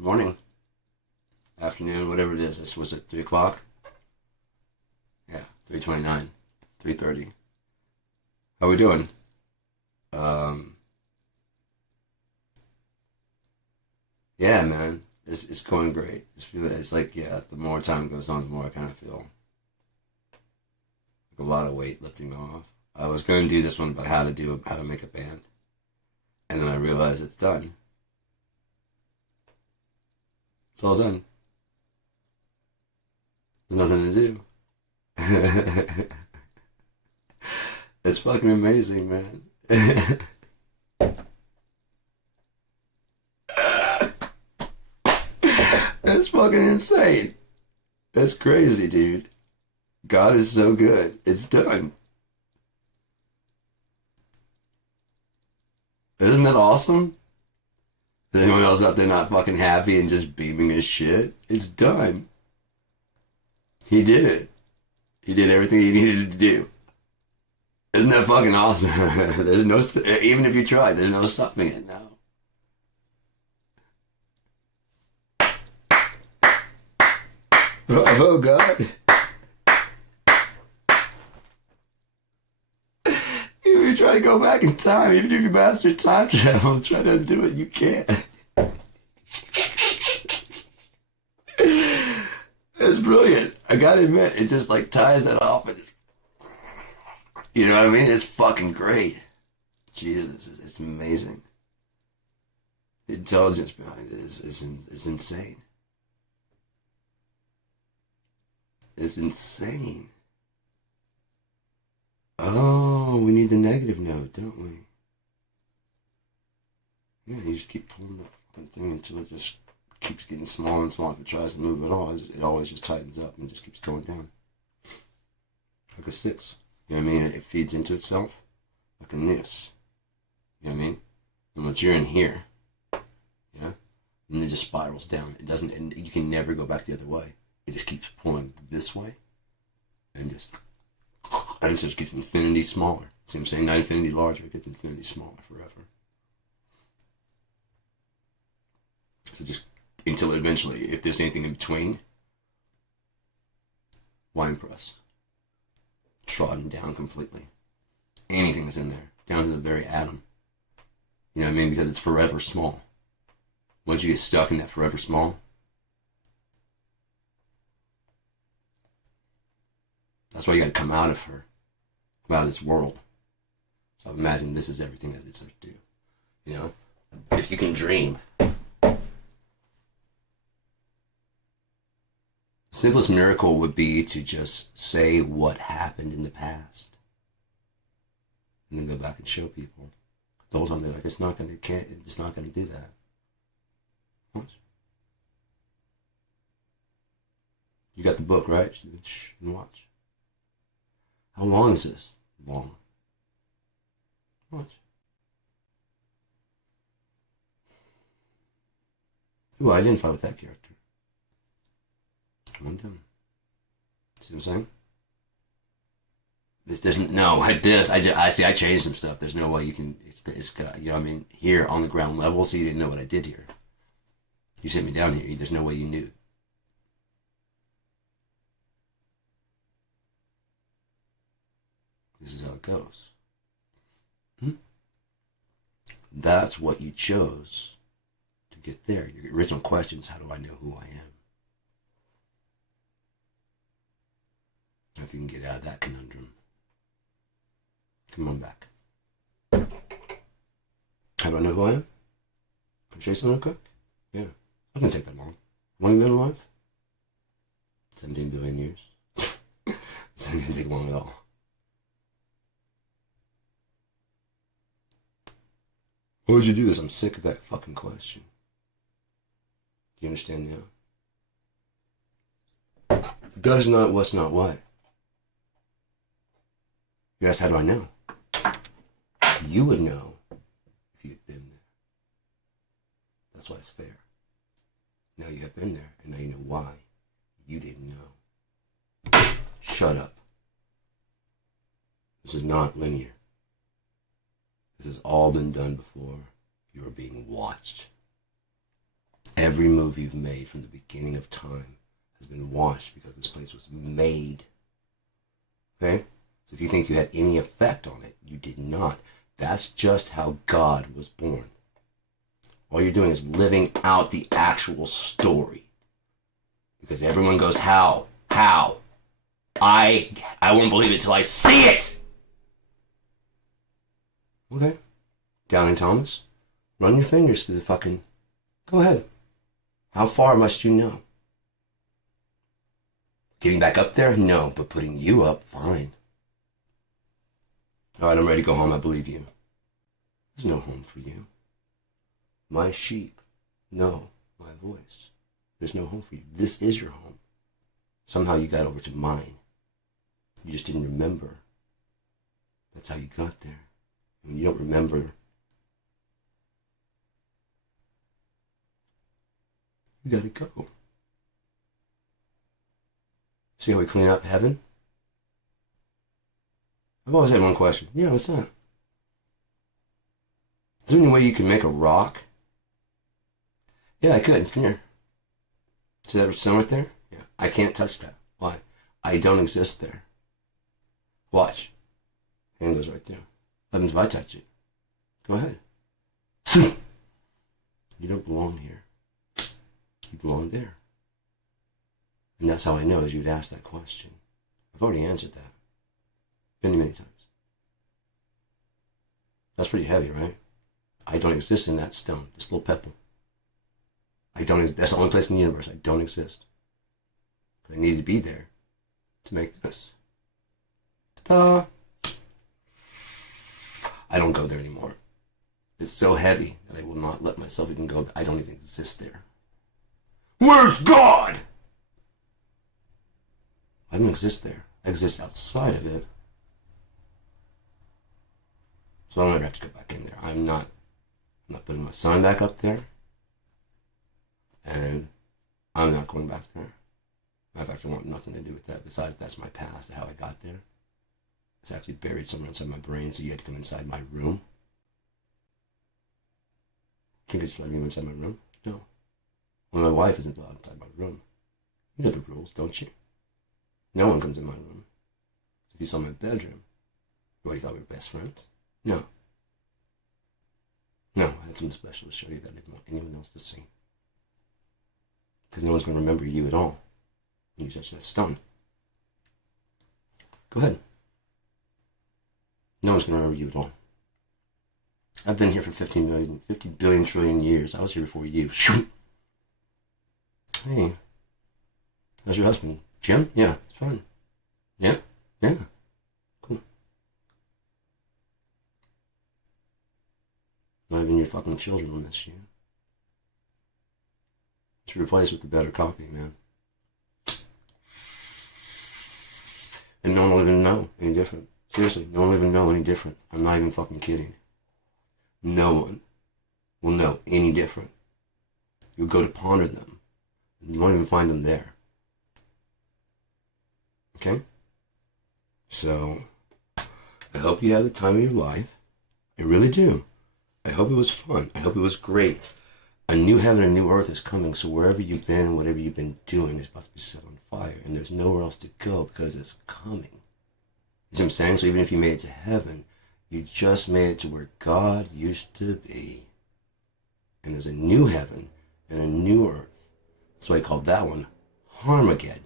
Morning, afternoon, whatever it is. This was at 3 o'clock. Yeah, 3:29, 3:30. How we doing? Um, yeah, man, it's going great. It's like yeah, the more time goes on, the more I kind of feel like a lot of weight lifting off. I was going to do this one about how to make a band, and then I realized it's done. It's all done. There's nothing to do. It's fucking amazing, man. It's fucking insane. That's crazy, dude. God is so good. It's done. Isn't that awesome? Is anyone else out there not fucking happy and just beaming his shit? It's done. He did it. He did everything he needed to do. Isn't that fucking awesome? There's no, even if you tried, there's no stopping it now. Oh God. Even if you try to go back in time, even if you master time travel and try to undo it, you can't. It's brilliant. I gotta admit, it just like ties that off and you know what I mean? It's fucking great. Jesus, it's amazing. The intelligence behind it is insane. It's insane. Oh, we need the negative note, don't we? Yeah, you just keep pulling that fucking thing until it just keeps getting smaller and smaller. If it tries to move at all, it always just tightens up and just keeps going down. Like a six. You know what I mean? It feeds into itself like a this. You know what I mean? And once you're in here, yeah, and it just spirals down. It doesn't, and you can never go back the other way. It just keeps pulling this way, and it just gets infinity smaller. See what I'm saying? Not infinity larger, it gets infinity smaller forever. So just until eventually, if there's anything in between, wine press, trodden down completely. Anything that's in there, down to the very atom. You know what I mean? Because it's forever small. Once you get stuck in that forever small, that's why you gotta come out of her, come out of this world. So I imagine this is everything that it's to do. You know? If you can dream. The simplest miracle would be to just say what happened in the past. And then go back and show people. The whole time they're like, it's not gonna do that. Watch. You got the book, right? And watch. How long is this? Long. Watch. Ooh, I identify with that character. One done. See what I'm saying? This doesn't. No, at this, I see. I changed some stuff. There's no way you can. It's you know. What I mean, here on the ground level, so you didn't know what I did here. You sent me down here. There's no way you knew. This is how it goes. Hmm? That's what you chose to get there. Your original question is, how do I know who I am? If you can get out of that conundrum, come on back. How do I know who I am? Can I show you something real quick? Yeah. Not gonna take that long. How long have you been alive? 17 billion years. It's not gonna take long at all. Why would you do this? I'm sick of that fucking question. Do you understand now? Does not what's not what. You asked, how do I know? You would know if you'd been there. That's why it's fair. Now you have been there, and now you know why you didn't know. Shut up. This is not linear. This has all been done before. You are being watched. Every move you've made from the beginning of time has been washed because this place was made. Okay? So if you think you had any effect on it, you did not. That's just how God was born. All you're doing is living out the actual story. Because everyone goes, how? How? I won't believe it till I see it! Okay. Doubting Thomas, run your fingers through the fucking... Go ahead. How far must you know? Getting back up there? No, but putting you up, fine. All right, I'm ready to go home. I believe you. There's no home for you. My sheep know my voice. There's no home for you. This is your home. Somehow you got over to mine. You just didn't remember. That's how you got there. When you don't remember, you gotta go. See how we clean up heaven? I've always had one question. Yeah, what's that? Is there any way you can make a rock? Yeah, I could. Come here. See that stone right there? Yeah. I can't touch that. Why? I don't exist there. Watch. Hand goes right there. What happens if I touch it? Go ahead. You don't belong here. You belong there. And that's how I know, as you'd ask that question. I've already answered that. Many, many times. That's pretty heavy, right? I don't exist in that stone, this little pebble. That's the only place in the universe I don't exist. I need to be there to make this. Ta-da! I don't go there anymore. It's so heavy that I will not let myself even go there. I don't even exist there. Where's God? I don't exist there. I exist outside of it. So I don't ever have to go back in there. I'm not putting my son back up there. And I'm not going back there. Matter of fact, I want nothing to do with that. Besides, that's my past, how I got there. It's actually buried somewhere inside my brain, so you had to come inside my room. Think I just let you inside my room? No. Well, my wife isn't allowed inside my room. You know the rules, don't you? No one comes in my room. If you saw my bedroom, you thought we were best friends? No. No, I had something special to show you that I didn't want anyone else to see. Because no one's going to remember you at all when you touch that stone. Go ahead. No one's going to remember you at all. I've been here for 50 billion trillion years. I was here before you. Hey, how's your husband? Jim? Yeah, it's fine. Yeah? Yeah. Cool. Not even your fucking children will miss you. It's replaced with the better copy, man. And no one will even know any different. Seriously, no one will even know any different. I'm not even fucking kidding. No one will know any different. You'll go to ponder them, and you won't even find them there. Okay? So, I hope you had the time of your life. I really do. I hope it was fun. I hope it was great. A new heaven and new earth is coming, so wherever you've been, whatever you've been doing is about to be set on fire, and there's nowhere else to go because it's coming. You see what I'm saying? So even if you made it to heaven, you just made it to where God used to be. And there's a new heaven and a new earth. That's why I called that one Harmageddon.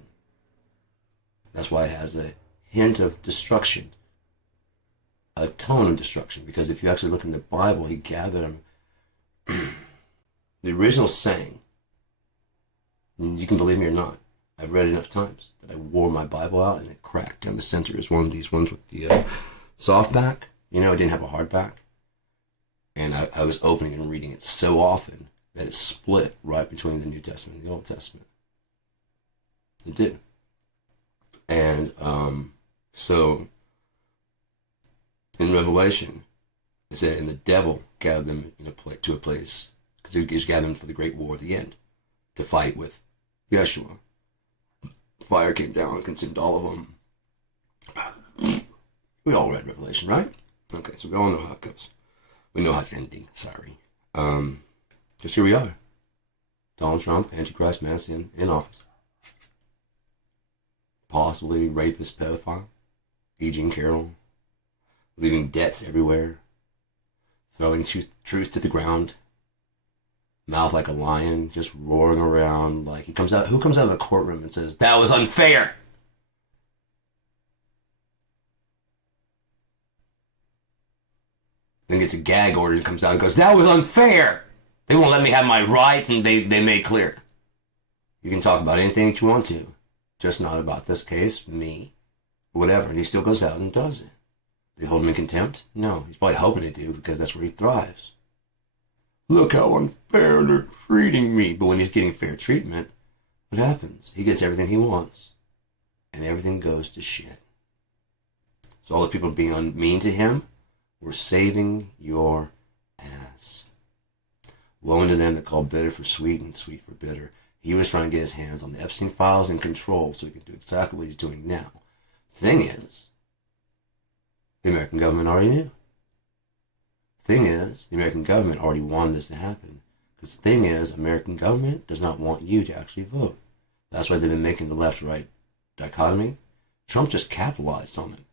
That's why it has a hint of destruction, a tone of destruction, because if you actually look in the Bible, he gathered them. The original saying, and you can believe me or not, I've read it enough times that I wore my Bible out and it cracked down the center. It's one of these ones with the soft back. You know, it didn't have a hard back. And I was opening and reading it so often that it split right between the New Testament and the Old Testament. It did. And so in Revelation, it said, and the devil gathered them to a place, because he was gathering for the great war of the end, to fight with Yeshua. Fire came down and consumed all of them. We all read Revelation, right? Okay, so we all know how it goes. We know how it's ending, sorry. Just here we are. Donald Trump, Antichrist, menace in office. Possibly rapist, pedophile. E. Jean Carroll. Leaving debts everywhere. Throwing truth to the ground. Mouth like a lion, just roaring around like he comes out. Who comes out of a courtroom and says, "That was unfair"? Then gets a gag order and comes down and goes, "That was unfair. They won't let me have my rights," and they made clear. You can talk about anything that you want to, just not about this case, me, whatever. And he still goes out and does it. They hold him in contempt? No, he's probably hoping they do because that's where he thrives. Look how unfair they're treating me. But when he's getting fair treatment, what happens? He gets everything he wants. And everything goes to shit. So all the people being mean to him were saving your ass. Woe unto them that call bitter for sweet and sweet for bitter. He was trying to get his hands on the Epstein files and control so he could do exactly what he's doing now. Thing is, the American government already knew. Thing is, the American government already wanted this to happen. Because the thing is, American government does not want you to actually vote. That's why they've been making the left-right dichotomy. Trump just capitalized on it.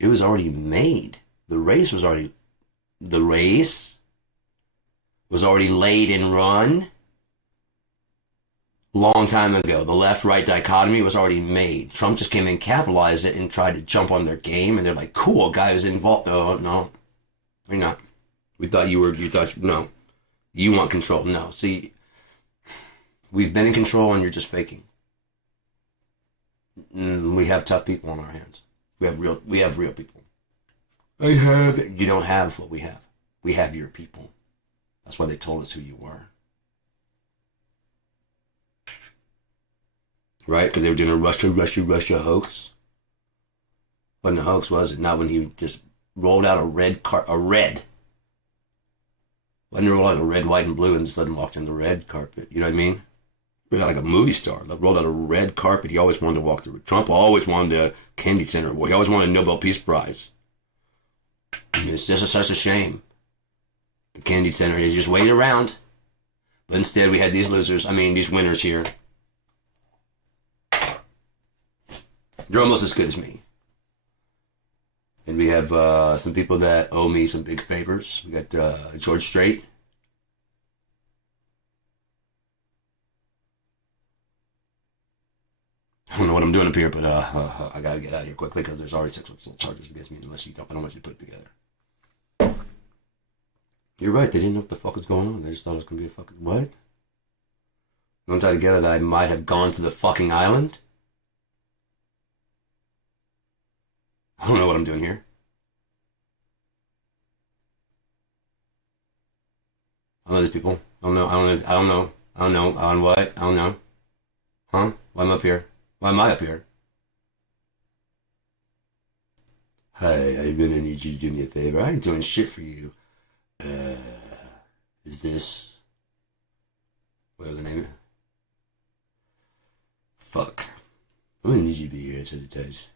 It was already made. The race was already laid and run. Long time ago. The left-right dichotomy was already made. Trump just came in, capitalized it, and tried to jump on their game, and they're like, cool, guy was involved. No, you're not. You no. You want control. No. See, we've been in control and you're just faking. We have tough people on our hands. We have real people. You don't have what we have. We have your people. That's why they told us who you were. Right? Because they were doing a Russia hoax. Wasn't a hoax, was it? Not when he just rolled out a red. Wasn't rolled out a red, white, and blue and just let him walk in the red carpet. You know what I mean? Like a movie star. Rolled out a red carpet. He always wanted to walk through. Trump always wanted a Kennedy Center. He always wanted a Nobel Peace Prize. It's just such a shame. The Kennedy Center, he just waited around. But instead we had these winners here. They're almost as good as me. And we have some people that owe me some big favors. We got George Strait. I don't know what I'm doing up here, but I gotta get out of here quickly because there's already sexual assault charges against me unless you don't. I don't want you to put it together. You're right. They didn't know what the fuck was going on. They just thought it was gonna be a fucking what? Don't tie together that I might have gone to the fucking island. I don't know what I'm doing here. I don't know these people. I don't know. On what? I don't know. Huh? Why am I up here? Why am I up here? Hi, I'm gonna need you to do me a favor. I ain't doing shit for you. Is this... Whatever the name is. Fuck. I'm gonna need you to be here to the test.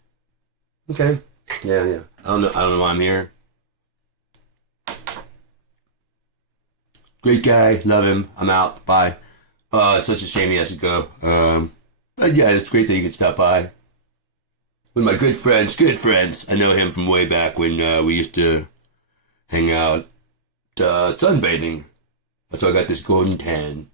Okay. Yeah. I don't know why I'm here. Great guy, love him. I'm out. Bye. It's such a shame he has to go. But yeah, it's great that you could stop by. With my good friends. I know him from way back when we used to hang out sunbathing. That's why I got this golden tan.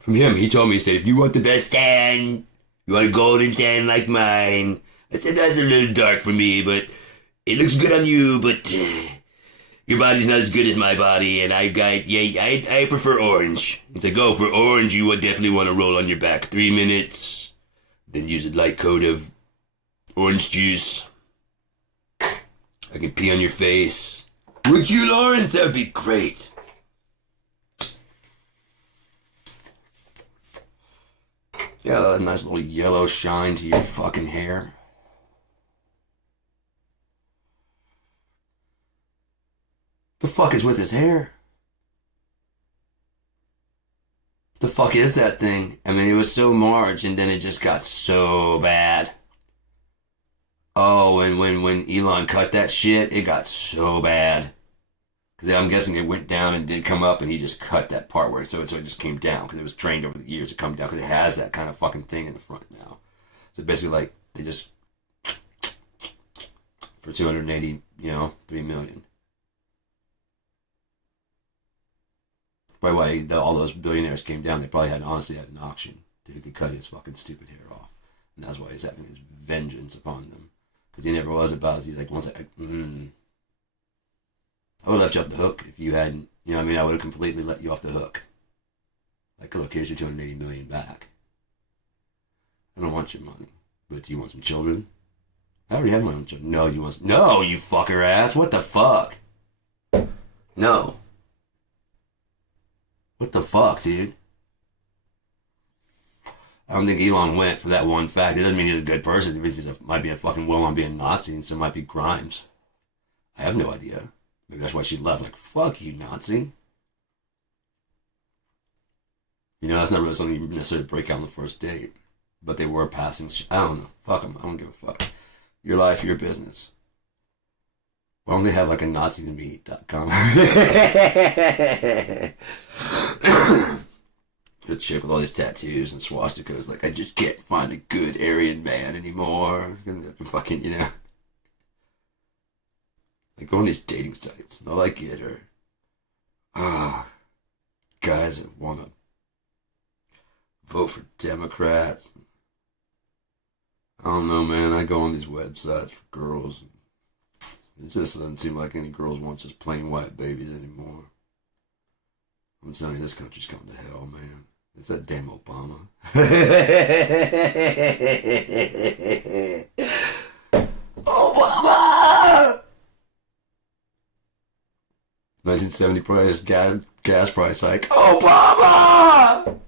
From him, he told me, he said, if you want the best tan, you want a golden tan like mine. I said, that's a little dark for me, but it looks good on you, but your body's not as good as my body, and I prefer orange. If I go for orange, you would definitely want to roll on your back 3 minutes, then use a light coat of orange juice. I can pee on your face. Would you, Lawrence? That would be great. Yeah, a nice little yellow shine to your fucking hair. The fuck is with his hair? The fuck is that thing? I mean, it was so March, and then it just got so bad. Oh, and when Elon cut that shit, it got so bad. Because Because I'm guessing it went down and did come up, and he just cut that part where so it just came down because it was trained over the years to come down because it has that kind of fucking thing in the front now. So basically, like they just for 280, 3 million. By the way, all those billionaires came down. They probably honestly had an auction who could cut his fucking stupid hair off, and that's why he's having his vengeance upon them. Because he never was about it. He's like, once I would have left you off the hook if you hadn't, I would have completely let you off the hook. Like, look, here's your 280 million back. I don't want your money, but do you want some children? I already have my own children. No, no, you fucker ass. What the fuck? No. What the fuck, dude? I don't think Elon went for that one fact. It doesn't mean he's a good person. He might be a fucking will on being Nazi, and so might be Grimes. I have no idea. Maybe that's why she left. Like, fuck you, Nazi. That's not really something you necessarily break out on the first date. But they were passing. I don't know. Fuck them. I don't give a fuck. Your life, your business. Why don't they have like a Nazi2meet.com? The chick with all these tattoos and swastikas, like, I just can't find a good Aryan man anymore. Fucking, Like, go on these dating sites, and all I get are, guys that want to vote for Democrats. I don't know, man. I go on these websites for girls. It just doesn't seem like any girls want just plain white babies anymore. I'm telling you, this country's coming to hell, man. It's that damn Obama. 1970 price gas price hike. Obama!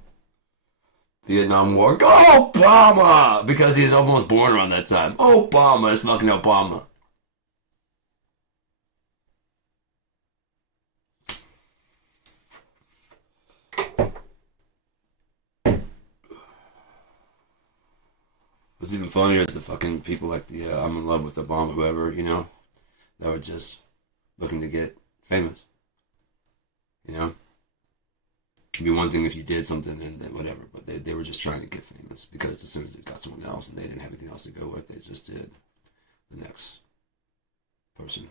Vietnam War. Go Obama! Because he was almost born around that time. Obama is fucking Obama. What's even funnier is the fucking people like the I'm in love with Obama, whoever, that were just looking to get famous. Could be one thing if you did something and then whatever, but they were just trying to get famous because as soon as they got someone else and they didn't have anything else to go with, they just did the next person.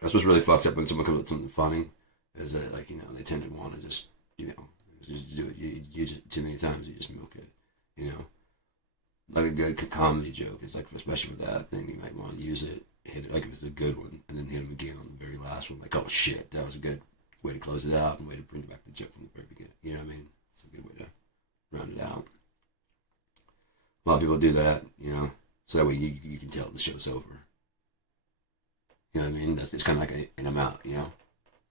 That's what's really fucked up when someone comes up with something funny, is that, like, they tend to want to just do it. You just, too many times, you just milk it, Like a good comedy joke is like, especially with that thing, you might want to use it, hit it like if it's a good one, and then hit them again on the very last one, like, oh shit, that was a good way to close it out and way to bring back the joke from the very beginning. You know what I mean? It's a good way to round it out. A lot of people do that, so that way you can tell the show's over. You know what I mean? It's kind of like an I'm out, You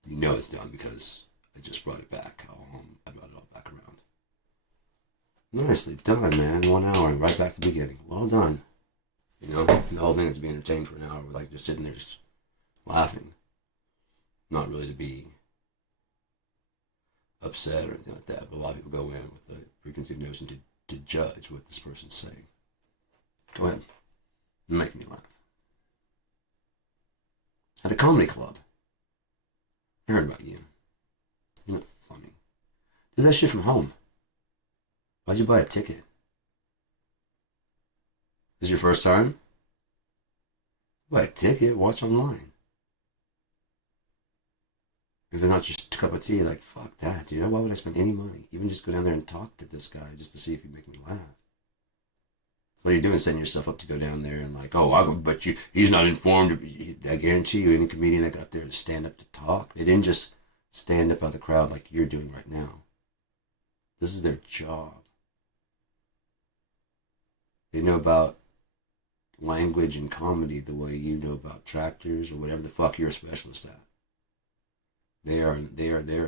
know it's done because I just brought it back. I brought it all back around. Nicely done, man. 1 hour and right back to the beginning. Well done. The whole thing is to be entertained for an hour. We're like just sitting there just laughing. Not really to be upset or anything like that. But a lot of people go in with the preconceived notion to judge what this person's saying. Go ahead. Make me laugh. At a comedy club. I heard about you. You're not funny. Do that shit from home. Why'd you buy a ticket? This is your first time? Buy a ticket, watch online. If it's not your cup of tea, like, fuck that, dude. Why would I spend any money? Even just go down there and talk to this guy just to see if he'd make me laugh. So what you're doing is setting yourself up to go down there and like, but he's not informed. I guarantee you, any comedian that got there to stand up to talk, they didn't just stand up by the crowd like you're doing right now. This is their job. They know about language and comedy the way you know about tractors or whatever the fuck you're a specialist at. They are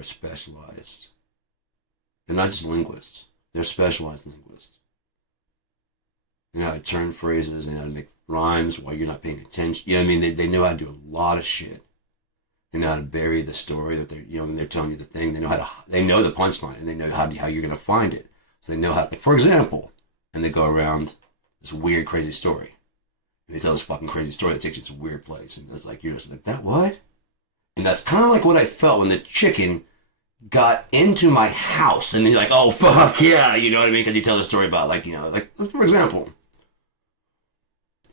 specialized. They're not just linguists. They're specialized linguists. They know how to turn phrases, they know how to make rhymes while you're not paying attention. You know what I mean? They know how to do a lot of shit. They know how to bury the story that when they're telling you the thing. They know the punchline, and they know how you're going to find it. So they know how, for example, and they go around this weird, crazy story. And they tell this fucking crazy story that takes you to this weird place. And it's like, you're just like, that what? And that's kind of like what I felt when the chicken got into my house. And they're like, oh, fuck yeah, you know what I mean? Because you tell the story about, like, you know, like, for example,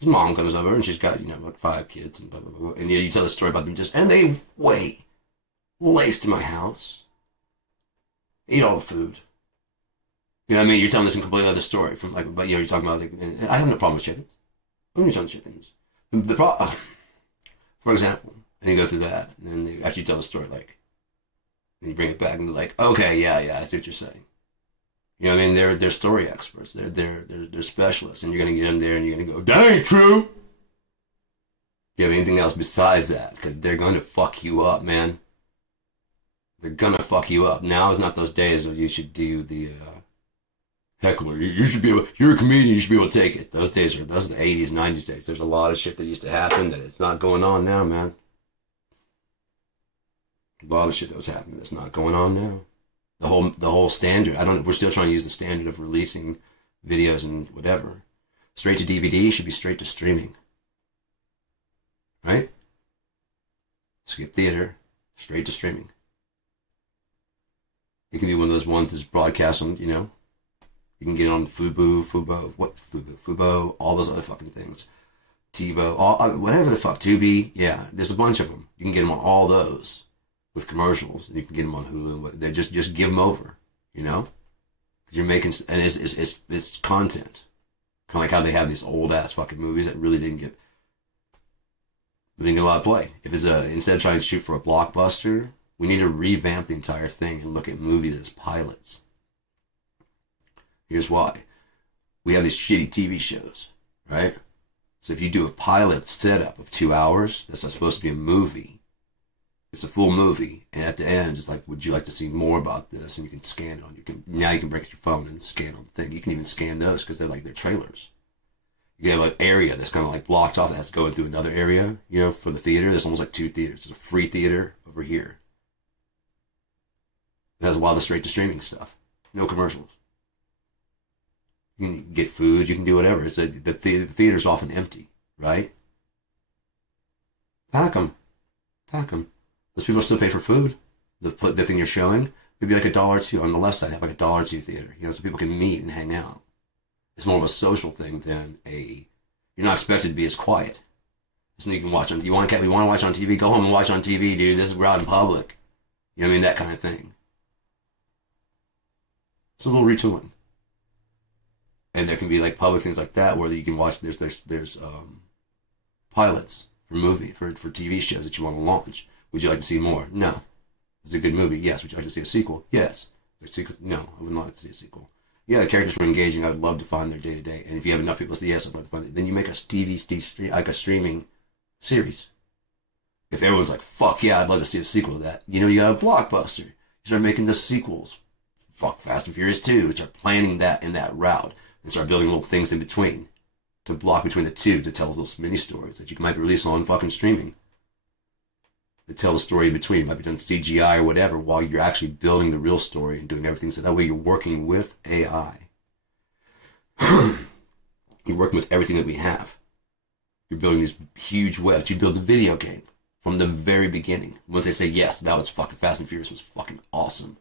his mom comes over and she's got, you know, like 5 kids and blah, blah, blah. And you tell the story about them and they laced my house. Eat all the food. You know what I mean? You're telling this in a completely other story from like, but you know, you're talking about like, I have no problem with chickens. I'm just telling chickens. The problem, for example, and you go through that, and then after you tell the story, like, and you bring it back and they're like, okay, yeah, I see what you're saying. You know what I mean? They're story experts. They're specialists, and you're gonna get them there, and you're gonna go, that ain't true. You have anything else besides that? Because they're going to fuck you up, man. They're gonna fuck you up. Now is not those days where you should do the heckler. You should be able. You're a comedian. You should be able to take it. Those are the 80s, 90s days. There's a lot of shit that used to happen that it's not going on now, man. A lot of shit that was happening that's not going on now. The whole standard. We're still trying to use the standard of releasing videos and whatever. Straight to DVD should be straight to streaming. Right? Skip theater, straight to streaming. It can be one of those ones that's broadcast on, you know, you can get it on Fubo, all those other fucking things. TiVo, whatever the fuck, Tubi, yeah, there's a bunch of them. You can get them on all those with commercials. You can get them on Hulu. They just give them over, you know, because you're making, and it's content, kind of like how they have these old ass fucking movies that really didn't get a lot of play. If it's instead of trying to shoot for a blockbuster, we need to revamp the entire thing and look at movies as pilots. Here's why. We have these shitty TV shows, right? So if you do a pilot setup of 2 hours, that's not supposed to be a movie. It's a full movie. And at the end, it's like, would you like to see more about this? And you can scan it on, now you can break out your phone and scan on the thing. You can even scan those because they're trailers. You have an area that's kind of like blocked off that has to go into another area, you know, for the theater. There's almost like 2 theaters. There's a free theater over here. It has a lot of the straight to streaming stuff. No commercials. You can get food, you can do whatever. The theater's often empty, right? Pack them. Those people still pay for food. The thing you're showing, maybe like $1 or $2 on the left side. Have like $1 or $2 theater, you know, so people can meet and hang out. It's more of a social thing than you're not expected to be as quiet. So you can watch on. We want to watch on TV. Go home and watch on TV, dude. We're out in public. You know what I mean? That kind of thing. It's a little retooling. And there can be like public things like that where you can watch. There's pilots for TV shows that you want to launch. Would you like to see more? No. It's a good movie. Yes. Would you like to see a sequel? Yes. No, I would not like to see a sequel. Yeah, the characters were engaging. I would love to find their day to day. And if you have enough people to say yes, I'd love to find it. Then you make a TV like a streaming series. If everyone's like, fuck yeah, I'd love to see a sequel to that. You know, you have a blockbuster. You start making the sequels. Fuck Fast and Furious 2. Start planning that in that route. And start building little things in between to block between the two to tell those mini stories that you might release on fucking streaming. To tell the story in between. It might be done CGI or whatever while you're actually building the real story and doing everything. So that way you're working with AI. You're working with everything that we have. You're building these huge webs. You build the video game from the very beginning. Once they say yes, that was fucking Fast and Furious was fucking awesome.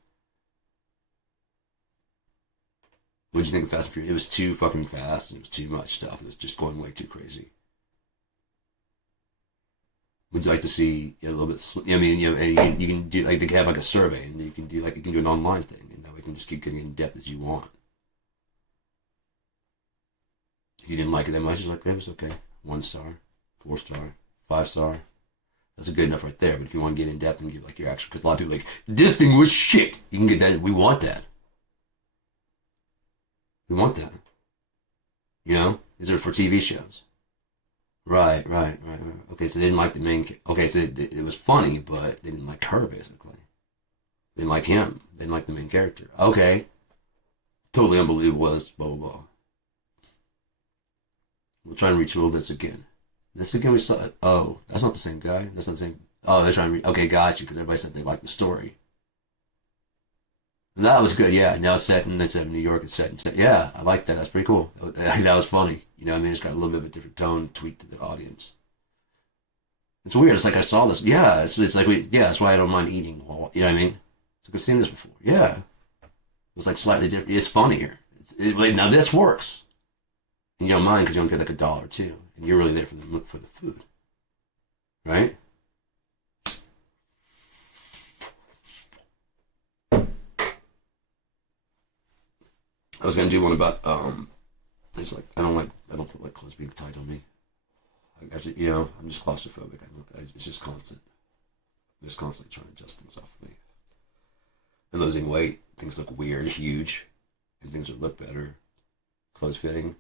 What did you think of Fast and Furious? It was too fucking fast and it was too much stuff. It was just going way too crazy. Would you like to see a little bit? I mean, you know, and you can do like they can have like a survey, and you can do an online thing, and that way you can just keep getting in depth as you want. If you didn't like it that much, it's like that was okay. 1 star, 4 star, 5 star. That's good enough right there. But if you want to get in depth and give like your actual, because a lot of people are like this thing was shit. You can get that. We want that. We want that. You know, these are for TV shows. Right. Okay, so they didn't like the main. Okay, so it was funny, but they didn't like her basically. They didn't like him. They didn't like the main character. Okay, totally unbelievable. Was blah blah blah. We'll try and retool this again. This again we saw. Oh, that's not the same guy. That's not the same. Oh, they're trying to. Okay, got you. Because everybody said they liked the story. That was good. Yeah. Now it's set in New York. It's set in yeah. I like that. That's pretty cool. That was funny. You know, what I mean, it's got a little bit of a different tone, tweak to the audience. It's weird. It's like I saw this. Yeah. It's like we. Yeah. That's why I don't mind eating. You know what I mean? It's like I've seen this before. Yeah. It's like slightly different. It's funnier. Now this works. And you don't mind because you only pay like $1 or $2, and you're really there for the food, right? I was gonna do one about it's like I don't put like clothes being tight on me. Actually, you know, I'm just claustrophobic. It's just constant. I'm just constantly trying to adjust things off of me. And losing weight, things look weird, huge, and things would look better, close fitting,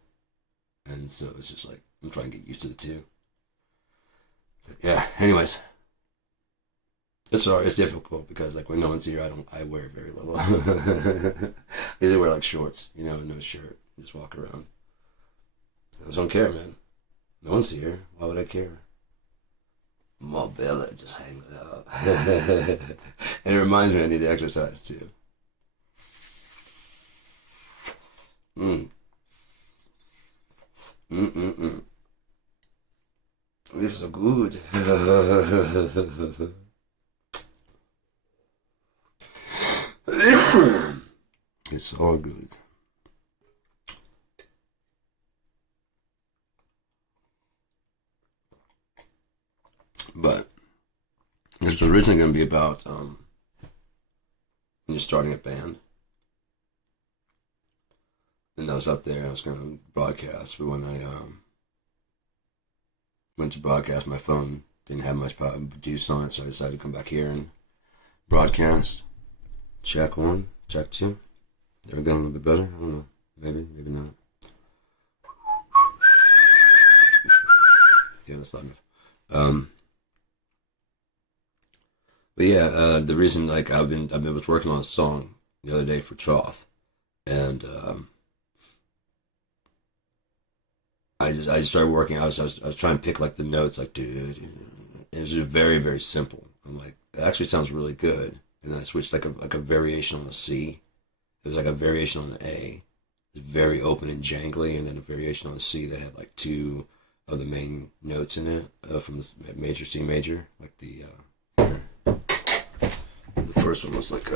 and so it's just like I'm trying to get used to the two. But yeah. Anyways, it's difficult because like when no one's here, I wear very little. I usually wear like shorts, you know, no shirt, and just walk around. I just don't care, man. No one's here. Why would I care? My belly just hangs out. And it reminds me I need to exercise too. Mm. Mm-mm-mm. This is so good. It's all good. But this was originally going to be about when you're starting a band. And I was out there, I was going to broadcast, but when I went to broadcast, my phone didn't have much juice on it, so I decided to come back here and broadcast. Check 1, check 2. There we go, a little bit better. I don't know. Maybe not. Yeah, that's loud enough. But yeah, the reason like I was working on a song the other day for Troth, and I just started working. I was trying to pick like the notes, like dude. It was just very very simple. I'm like, it actually sounds really good, and then I switched like a variation on the C. It was like a variation on the A. It was very open and jangly, and then a variation on the C that had like two of the main notes in it from the major C major, like the first one was like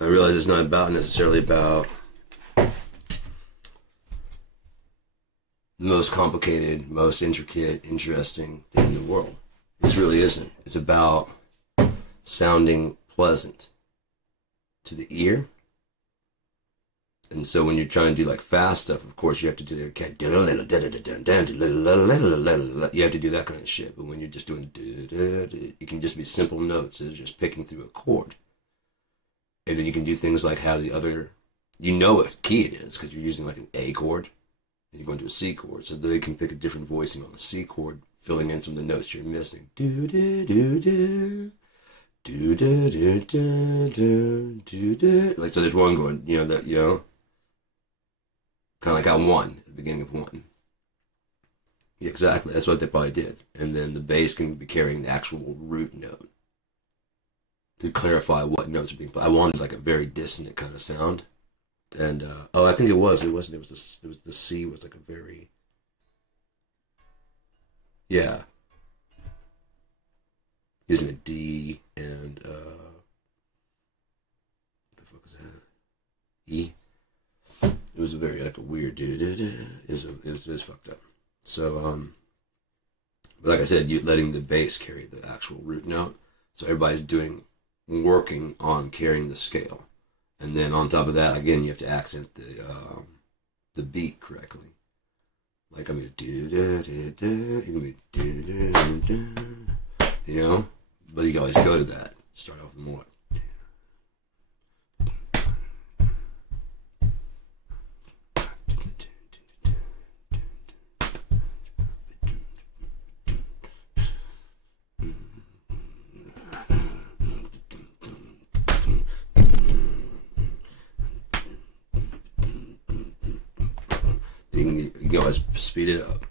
I realize it's not necessarily about the most complicated, most intricate, interesting thing in the world. This really isn't. It's about sounding pleasant to the ear. And so when you're trying to do like fast stuff, of course you have to do you have to do that kind of shit. But when you're just doing it can just be simple notes. It's just picking through a chord. And then you can do things like how the other, you know what key it is because you're using like an A chord. And you're going to a C chord, so they can pick a different voicing on the C chord, filling in some of the notes you're missing. Do do do do do do do do do do. Like so, there's one going, kind of like on one at the beginning of one. Yeah, exactly. That's what they probably did, and then the bass can be carrying the actual root note to clarify what notes are being played. I wanted like a very dissonant kind of sound. And I think it wasn't. It was the C was like a very using a D and what the fuck was that? E. It was a very like a weird it was fucked up. So but like I said, you letting the bass carry the actual root note, so everybody's working on carrying the scale. And then on top of that, again, you have to accent the beat correctly. Like I'm gonna do da da da, you're gonna be do da da, you know. But you can always go to that. Start off with more. You can always speed it up.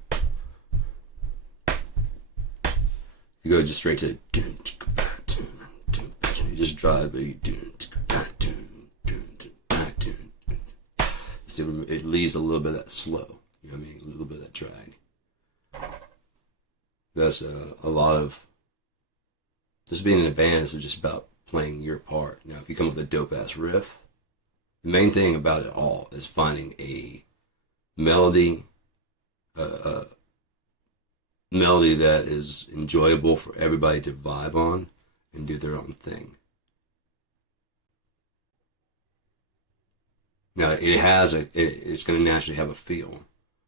You go just straight to. You just drive, but you it leaves a little bit of that slow. You know what I mean? A little bit of that drag. That's a lot of. Just being in a band is just about playing your part. Now, if you come up with a dope ass riff, the main thing about it all is finding a melody, melody that is enjoyable for everybody to vibe on and do their own thing. Now, it's going to naturally have a feel.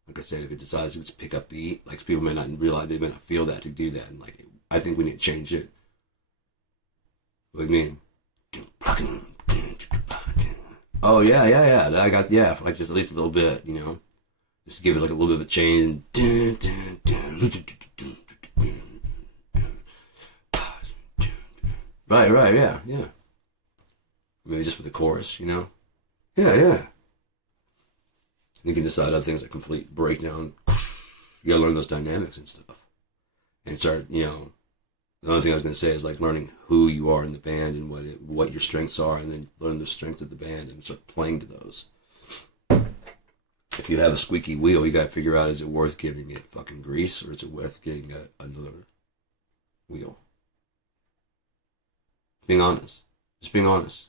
Like I said, if it decides to pick up beat, like people may not realize, they may not feel that to do that. And like, I think we need to change it. What do you mean? Oh yeah. I got like just at least a little bit, you know, just to give it like a little bit of a change. Right, yeah. Maybe just for the chorus, you know. Yeah. You can decide other things like complete breakdown. You gotta learn those dynamics and stuff, and start, you know. The only thing I was going to say is like learning who you are in the band and what your strengths are, and then learn the strengths of the band and start playing to those. If you have a squeaky wheel, you got to figure out, is it worth giving it fucking grease, or is it worth getting another wheel? Being honest. Just being honest.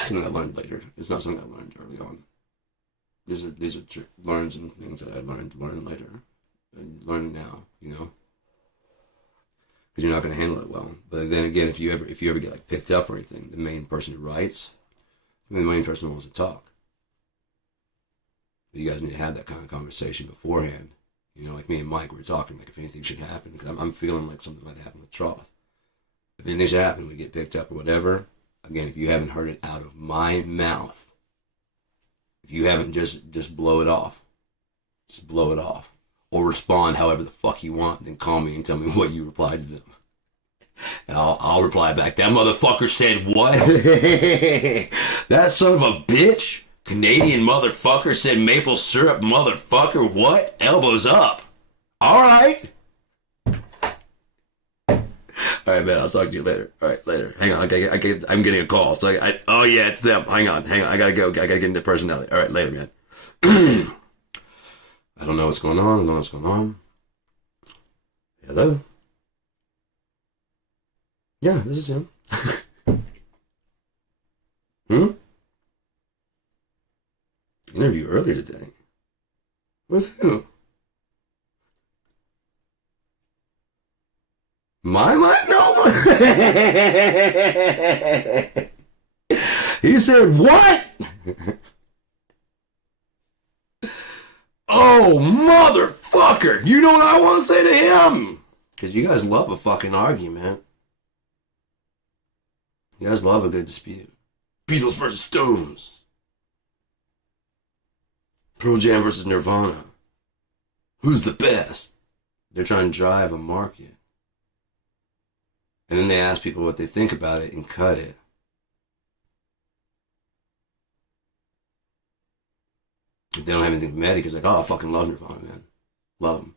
Something I learned later. It's not something I learned early on. These are learns and things that I learn later, and learning now, you know, because you're not going to handle it well. But then again, if you ever get like picked up or anything, the main person who writes, the main person who wants to talk. You guys need to have that kind of conversation beforehand. You know, like me and Mike, we're talking like if anything should happen, because I'm feeling like something might happen with Troth. If anything should happen, we get picked up or whatever. Again, if you haven't heard it out of my mouth. If you haven't, just blow it off. Just blow it off. Or respond however the fuck you want, then call me and tell me what you replied to them. And I'll reply back, that motherfucker said what? That son of a bitch? Canadian motherfucker said maple syrup motherfucker what? Elbows up. Alright. Alright, man, I'll talk to you later. Alright, later. Hang on, I'm getting a call. So oh yeah, it's them. Hang on. I gotta go. I gotta get into personality. Alright, later, man. I don't know what's going on. Hello? Yeah, this is him. Interview earlier today. With who? My no. He said what? Oh motherfucker! You know what I want to say to him? Because you guys love a fucking argument. You guys love a good dispute. Beatles versus Stones. Pearl Jam versus Nirvana. Who's the best? They're trying to drive a market. And then they ask people what they think about it and cut it. If they don't have anything from Eddie, because like, oh, I fucking love Nirvana, man. Love him.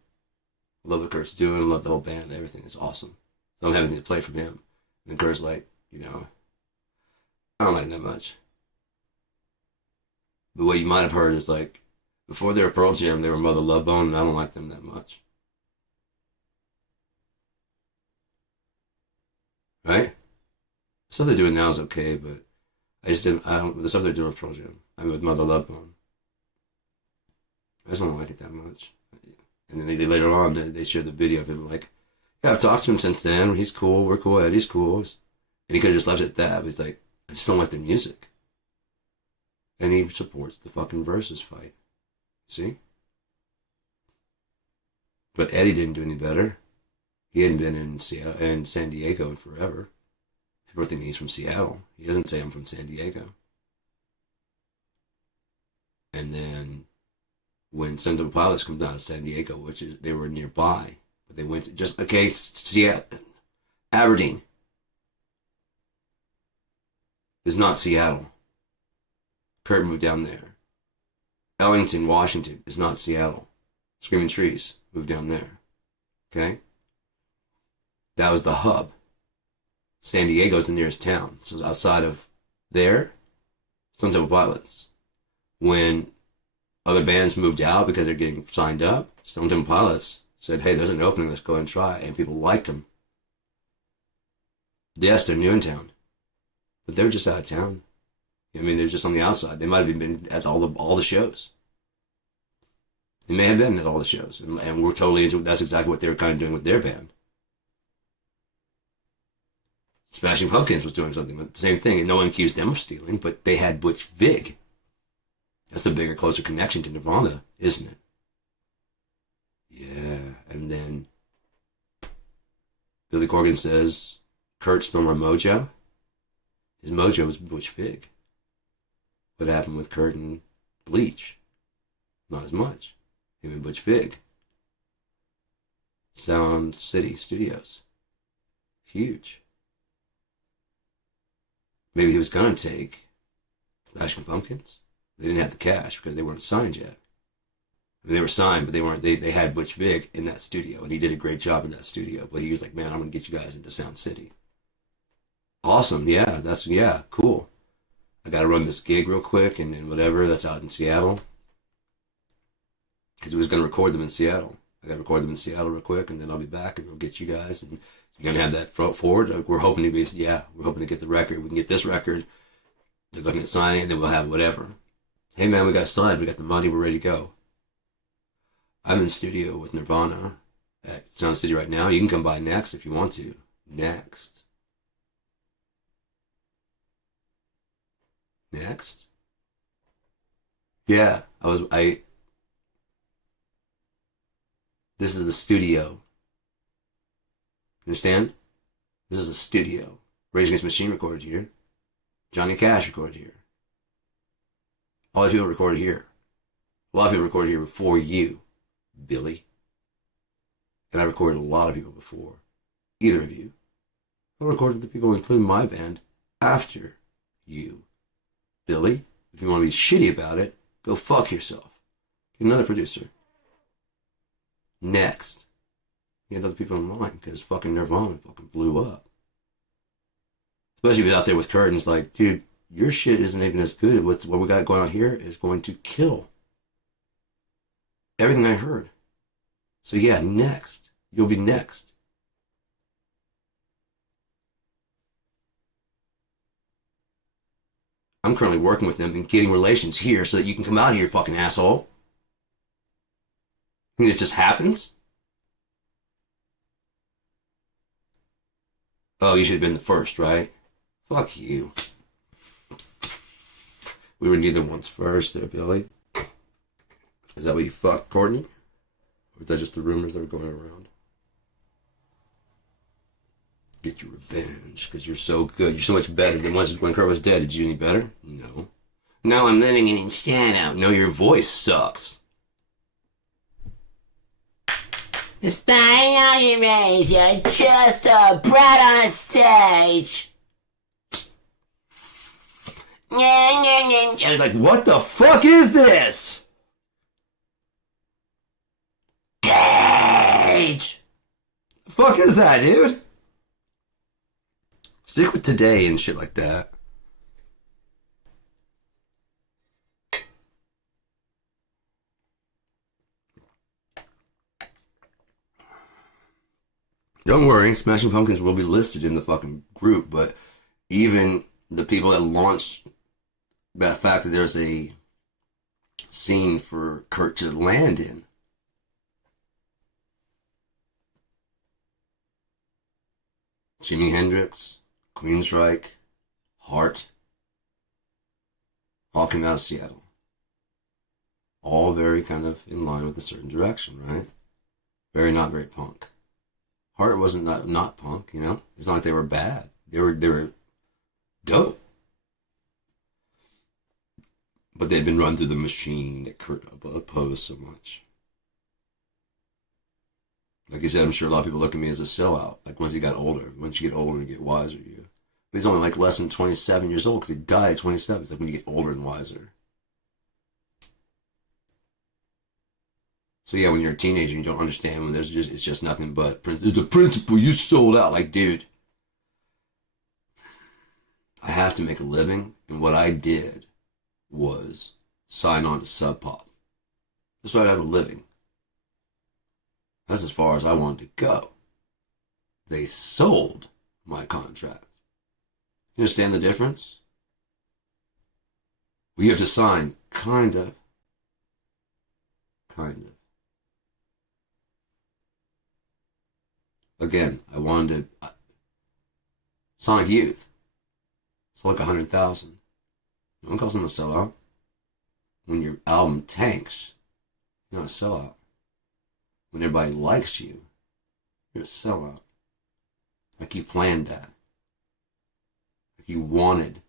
Love what Kurt's doing, love the whole band, everything is awesome. I don't have anything to play from him. And Kurt's like, you know, I don't like him that much. But what you might have heard is like, before they were Pearl Jam, they were Mother Love Bone, and I don't like them that much. Right? The stuff they're doing now is okay, but the stuff they're doing with Pearl Jam, with Mother Love Bone, I just don't like it that much. And then they later on, they shared the video of him like, yeah, I've talked to him since then, he's cool, we're cool, Eddie's cool. And he could have just left it at that, but he's like, I just don't like their music. And he supports the fucking Versus fight. See? But Eddie didn't do any better. He hadn't been in San Diego in forever. People think he's from Seattle. He doesn't say I'm from San Diego. And then when Send Pilots comes out of San Diego, which is they were nearby, but they went to Seattle, Aberdeen. is not Seattle. Kurt moved down there. Ellington, Washington is not Seattle. Screaming Trees moved down there. Okay? That was the hub. San Diego's the nearest town. So outside of there, Stone Temple Pilots. When other bands moved out because they're getting signed up, Stone Temple Pilots said, hey, there's an opening, let's go and try. And people liked them. Yes, they're new in town. But they were just out of town. I mean, they're just on the outside. They might have even been at all the shows. They may have been at all the shows. And we're totally into it. That's exactly what they were kind of doing with their band. Smashing Pumpkins was doing something, but the same thing, and no one accused them of stealing, but they had Butch Vig. That's a bigger, closer connection to Nirvana, isn't it? Yeah, and then Billy Corgan says, Kurt stole my mojo. His mojo was Butch Vig. What happened with Kurt and Bleach? Not as much. Him and Butch Vig. Sound City Studios. Huge. Maybe he was going to take Smashing Pumpkins. They didn't have the cash because they weren't signed yet. I mean, they were signed, but they weren't. They had Butch Vig in that studio, and he did a great job in that studio. But he was like, man, I'm going to get you guys into Sound City. Awesome. Yeah, cool. I got to run this gig real quick, and then whatever, that's out in Seattle. Because he was going to record them in Seattle. I got to record them in Seattle real quick, and then I'll be back, and we'll get you guys, and you're going to have that front forward. We're hoping to get the record. We can get this record. They're looking at signing, and then we'll have whatever. Hey, man, we got signed. We got the money. We're ready to go. I'm in studio with Nirvana at Sound City right now. You can come by next if you want to. Next. Yeah, this is a studio. Understand? This is a studio. Rage Against the Machine recorded here. Johnny Cash recorded here. All these people recorded here. A lot of people recorded here before you, Billy. And I recorded a lot of people before either of you. I recorded the people, including my band, after you, Billy. If you want to be shitty about it, go fuck yourself. Get another producer. Next. Get other people in line, because fucking Nirvana fucking blew up. Especially if you're out there with Kurt and it's like, dude, your shit isn't even as good. What we got going on here is going to kill everything I heard. So yeah, next. You'll be next. I'm currently working with them and getting relations here so that you can come out here, fucking asshole. You think this just happens? Oh, you should have been the first, right? Fuck you. We were neither one's first there, Billy. Is that what you fucked Courtney? Or is that just the rumors that were going around? Get your revenge, because you're so good. You're so much better than when Kurt was dead. Did you any better? No. Now I'm living in Indiana. No, your voice sucks. Despite all your race, you're just a brat on a stage. I was like, what the fuck is this? Cage! The fuck is that, dude? Stick with today and shit like that. Don't worry, Smashing Pumpkins will be listed in the fucking group, but even the people that launched that fact that there's a scene for Kurt to land in. Jimi Hendrix, Queensryche, Heart, all came out of Seattle. All very kind of in line with a certain direction, right? Very not very punk. Heart wasn't not punk, you know? It's not like they were bad. They were dope. But they'd been run through the machine that Kurt opposed so much. Like I said, I'm sure a lot of people look at me as a sellout. Like once you got older, once you get older and get wiser, He's only like less than 27 years old because he died at 27. It's like when you get older and wiser. So yeah, when you're a teenager, you don't understand when it's just nothing but the principle. You sold out, like, dude. I have to make a living, and what I did was sign on to Sub Pop. That's why I have a living. That's as far as I wanted to go. They sold my contract. You understand the difference? Well, you have to sign, kind of. Again, I wanted to. Sonic Youth. It's like 100,000. No one calls them a sellout. When your album tanks, you're not a sellout. When everybody likes you, you're a sellout. Like you planned that. Like you wanted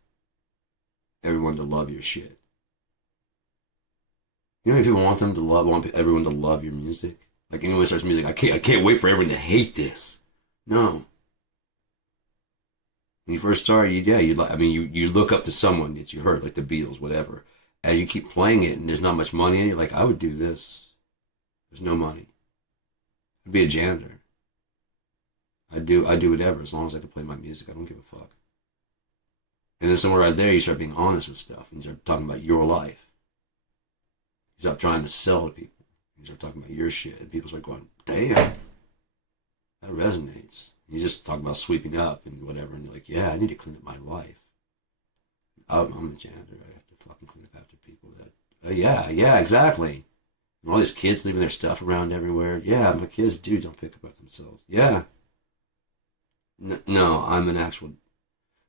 everyone to love your shit. You know if people want everyone to love your music? Like anyone starts music, I can't wait for everyone to hate this. No. When you first started, you look up to someone that you heard, like the Beatles, whatever. As you keep playing it and there's not much money in it, you're like, I would do this. There's no money. I'd be a janitor. I'd do whatever as long as I could play my music. I don't give a fuck. And then somewhere right there, you start being honest with stuff and you start talking about your life. You stop trying to sell to people. You start talking about your shit, and people start going, damn, that resonates. You just talk about sweeping up and whatever, and you're like, yeah, I need to clean up my life. I'm a janitor. I have to fucking clean up after people that, yeah, exactly. And all these kids leaving their stuff around everywhere. Yeah, my kids don't pick up themselves. Yeah. No, I'm an actual,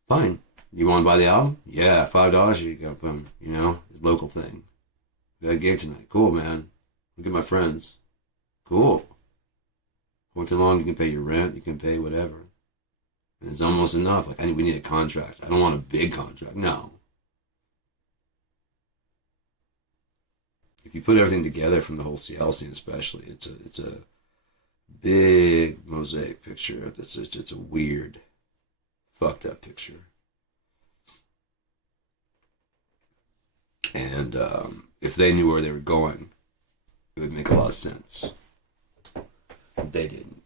fine. You want to buy the album? Yeah, $5, here you go, boom. You know, it's a local thing. We got a gig tonight. Cool, man. Look at my friends. Cool. Won't too long, you can pay your rent, you can pay whatever. And it's almost enough. Like, we need a contract. I don't want a big contract. No. If you put everything together from the whole Seattle scene especially, it's a big mosaic picture. It's a weird, fucked up picture. And if they knew where they were going, it would make a lot of sense. They didn't.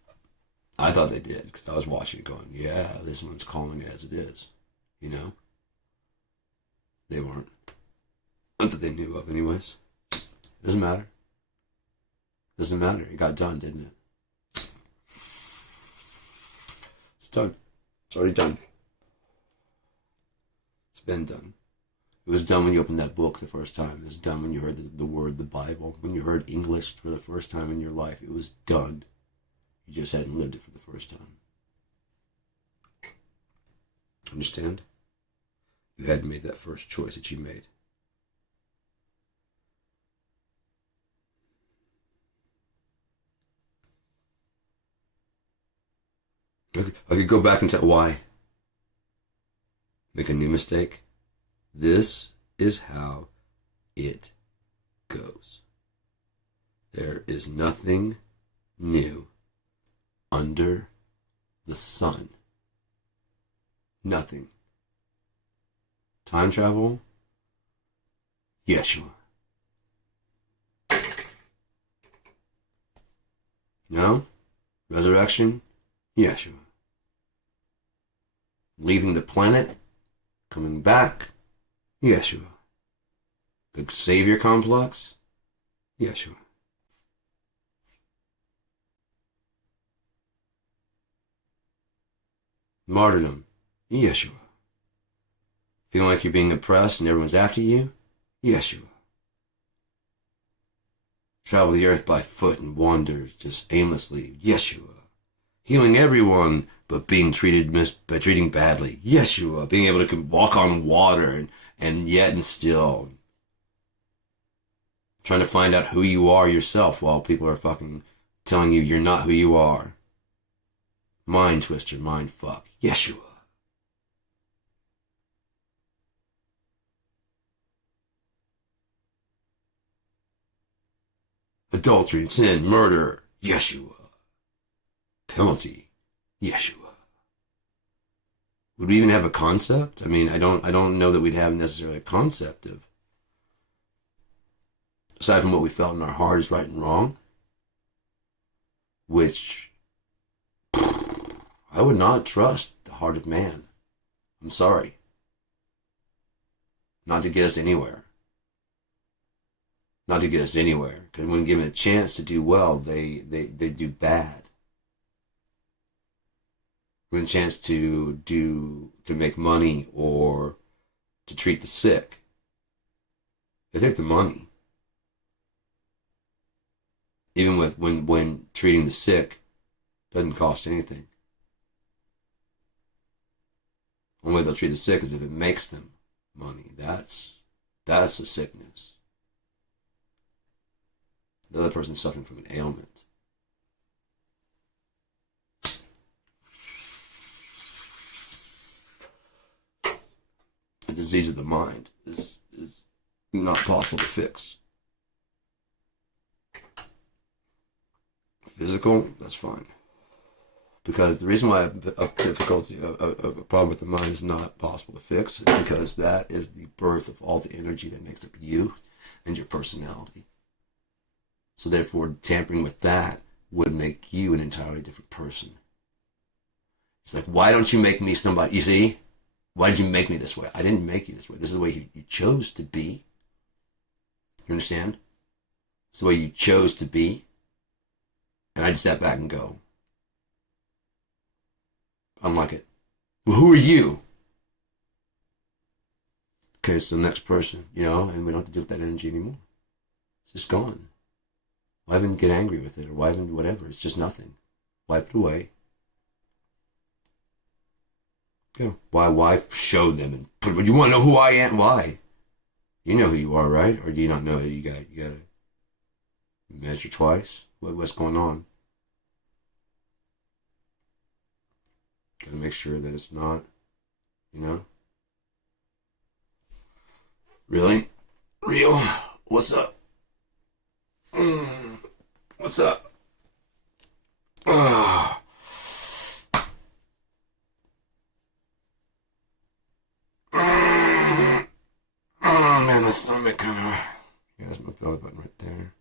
I thought they did because I was watching it going, yeah, this one's calling it as it is. You know? They weren't. Not that they knew of anyways. Doesn't matter. Doesn't matter. It got done, didn't it? It's done. It's already done. It's been done. It was done when you opened that book the first time. It was done when you heard the word, the Bible. When you heard English for the first time in your life. It was done. You just hadn't lived it for the first time. Understand? You hadn't made that first choice that you made. I could go back and tell why. Make a new mistake. This is how it goes. There is nothing new under the sun. Nothing. Time travel? Yeshua. No? Resurrection? Yeshua. Leaving the planet? Coming back? Yeshua. The Savior complex? Yeshua. Martyrdom? Yeshua. Feeling like you're being oppressed and everyone's after you? Yeshua. Travel the earth by foot and wander just aimlessly? Yeshua. Healing everyone but being treated badly? Yeshua. Being able to walk on water and yet and still trying to find out who you are yourself while people are fucking telling you you're not who you are. Mind twister, mind fuck. Yeshua. Adultery, sin, murder. Yeshua. Penalty. Yeshua. Would we even have a concept? I mean, I don't know that we'd have necessarily a concept of, aside from what we felt in our heart is right and wrong, which I would not trust the heart of man. I'm sorry. Not to get us anywhere. Not to get us anywhere. Because when given a chance to do well, they do bad. When a chance to make money or to treat the sick, they take the money. Even with when treating the sick doesn't cost anything. The only way they'll treat the sick is if it makes them money. That's a sickness. The other person's suffering from an ailment. A disease of the mind is not possible to fix. Physical, that's fine. Because the reason why a difficulty, a problem with the mind is not possible to fix is because that is the birth of all the energy that makes up you and your personality. So therefore, tampering with that would make you an entirely different person. It's like, why don't you make me somebody? You see? Why did you make me this way? I didn't make you this way. This is the way you chose to be. You understand? It's the way you chose to be. And I'd step back and go, I don't like it. Well, who are you? Okay, so the next person, and we don't have to deal with that energy anymore. It's just gone. Why even get angry with it, or why even whatever? It's just nothing. Wipe it away. Yeah. Why show them and put? You want to know who I am? Why? You know who you are, right? Or do you not know who you got? You gotta measure twice. What's going on? Gotta make sure that it's not, really real. What's up? What's up? Oh man, my stomach kind of. Yeah, there's my belly button right there.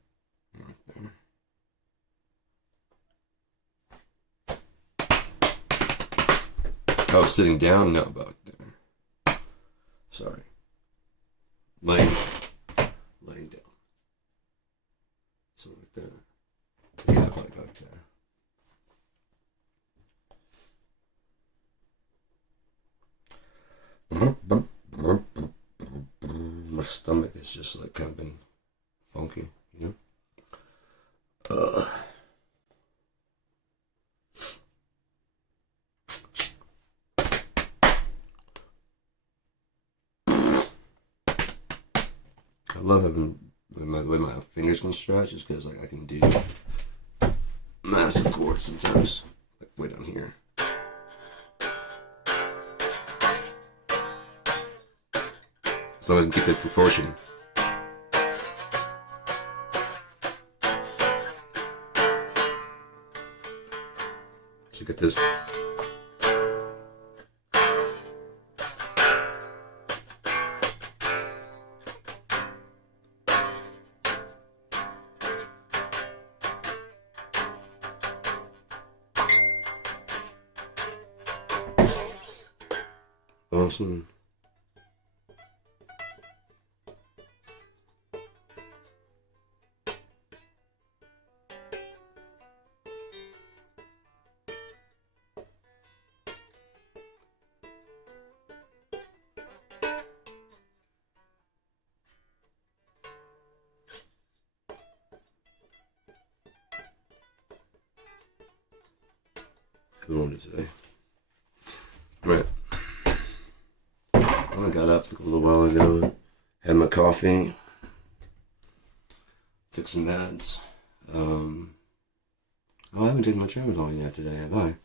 Right there. Oh, sitting down? No, about there. Sorry. Laying down. Something like that. Yeah, probably about there. My stomach is just like kind of been funky, I love having the way my fingers can stretch, just because I can do massive chords sometimes, like way down here. As long as I can keep the proportion. So get this. Awesome. Good morning today. Right. I got up a little while ago, had my coffee, took some meds. I haven't taken my tramadol yet today, have I?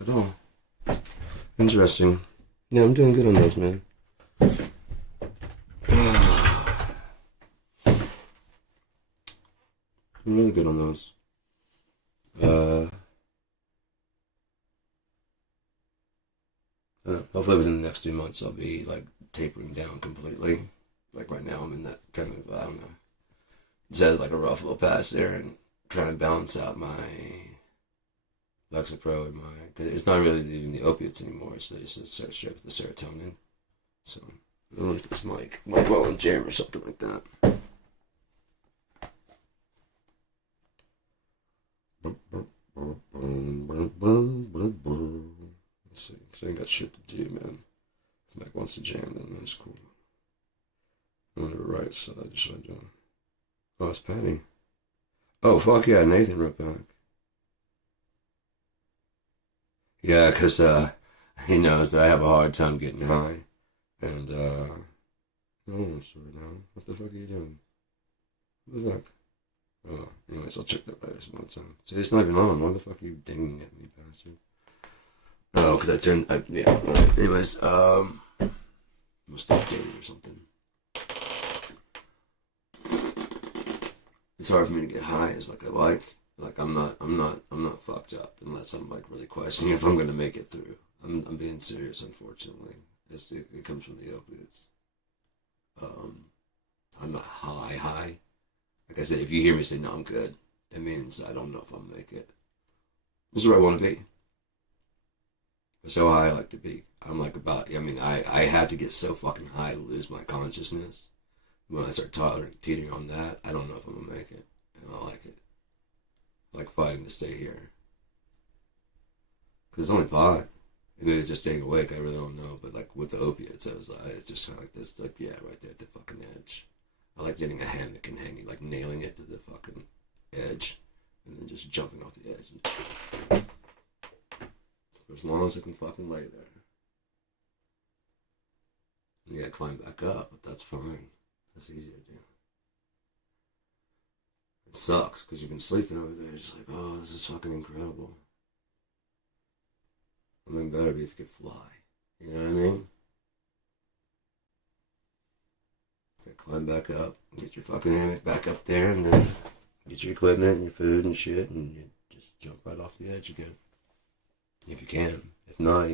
At all. Interesting. Yeah, I'm doing good on those, man. I'm really good on those. Hopefully within the next 2 months I'll be like tapering down completely. Like right now I'm in that kind of I don't know. Just had like a rough little patch there and trying to balance out my Lexapro and my because it's not really even the opiates anymore. It's straight with the serotonin. So I don't know if this might well in jam or something like that. Let's see, because I ain't got shit to do, man. If Mac wants to jam, then that's cool. I'm on the right side, just what I'm doing. Oh, it's Patty. Oh, fuck yeah, Nathan wrote back. Yeah, because he knows that I have a hard time getting high. And, oh, sorry now. What the fuck are you doing? What the fuck? Oh, anyways, I'll check that later some other time. See, it's not even on. Why the fuck are you dinging at me, bastard? Oh, because yeah. Anyways, must have updated or something. It's hard for me to get high as like I like. Like I'm not fucked up unless I'm like really questioning if I'm gonna make it through. I'm being serious, unfortunately. It comes from the opiates. I'm not high. Like I said, if you hear me say no, I'm good. That means I don't know if I'll make it. This is where I want to be. That's how high I like to be. I'm like I have to get so fucking high to lose my consciousness. When I start teetering on that, I don't know if I'm gonna make it. And I like it. I like fighting to stay here. Because it's only pot. And then it's just staying awake, I really don't know. But like with the opiates, it's just kind of like this, like, yeah, right there at the fucking edge. I like getting a hammock and hanging, like nailing it to the fucking edge. And then just jumping off the edge. And for as long as I can fucking lay there. You gotta climb back up, but that's fine. That's easy to do. It sucks because you've been sleeping over there. It's just like, oh, this is fucking incredible. I mean, better be if you could fly. You know what I mean? You climb back up, get your fucking hammock back up there, and then get your equipment and your food and shit, and you just jump right off the edge again. If you can. If not,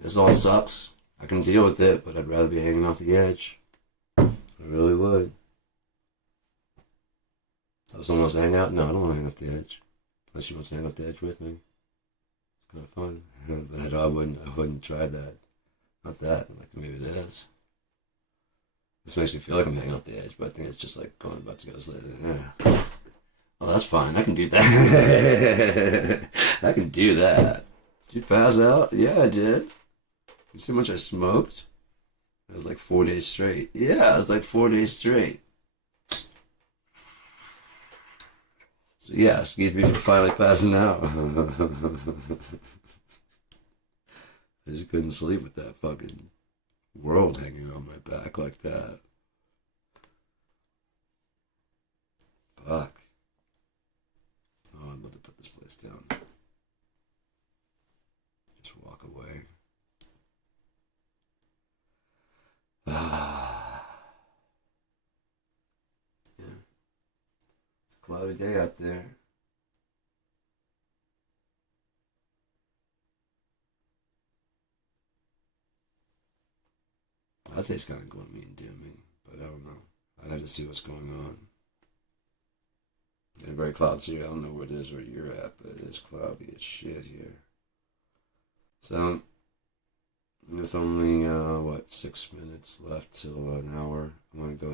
this all sucks. I can deal with it, but I'd rather be hanging off the edge. I really would. If someone wants to hang out, no, I don't want to hang off the edge. Unless she wants to hang off the edge with me. It's kind of fun. But I wouldn't try that. Not that, like maybe it is. This makes me feel like I'm hanging off the edge, but I think it's just like going about to go to sleep. Yeah. Oh, that's fine. I can do that. I can do that. Did you pass out? Yeah, I did. You see how much I smoked? It was like 4 days straight. Yeah, it was like 4 days straight. So yeah, excuse me for finally passing out. I just couldn't sleep with that fucking world hanging on my back like that. Fuck. Oh, I'm about to put this place down. Just walk away. Yeah. It's a cloudy day out there. I'd say it's kind of going me and dimming, but I don't know. I'd have to see what's going on. It's very cloudy here. I don't know where it is where you're at, but it is cloudy as shit here. So, with only, 6 minutes left till an hour, I'm going to go